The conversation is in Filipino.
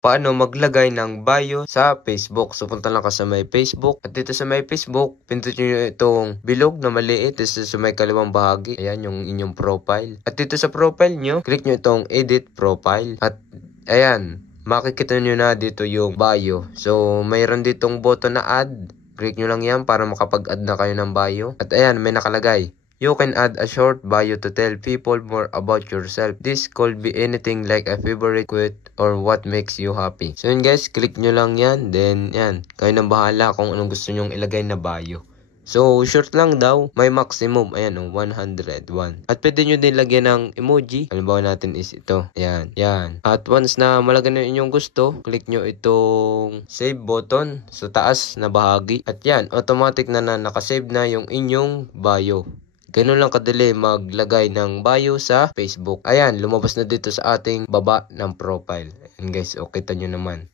paano maglagay ng bio sa Facebook. So, punta lang ka sa may Facebook. At dito sa may Facebook, pindutin nyo itong bilog na maliit. Dito sa may kaliwang bahagi. Ayan, yung inyong profile. At dito sa profile nyo, click nyo itong edit profile. At ayan, makikita nyo na dito yung bio. So, mayroon ditong button na add. Click nyo lang yan para makapag-add na kayo ng bio. At ayan, may nakalagay. You can add a short bio to tell people more about yourself. This could be anything like a favorite quote or what makes you happy. So yun guys, click nyo lang yan. Then yan, kayo nang bahala kung anong gusto nyong ilagay na bio. So short lang daw, may maximum, ayan o, 101. At pwede nyo din lagyan ng emoji. Halimbawa natin is ito, ayan, yan. At once na malagyan nyo inyong gusto, click nyo itong save button sa taas na bahagi. At yan, automatic na nakasave na yung inyong bio. Ganun lang kadali maglagay ng bio sa Facebook. Ayan, lumabas na dito sa ating baba ng profile. Ayan guys, o kita nyo naman.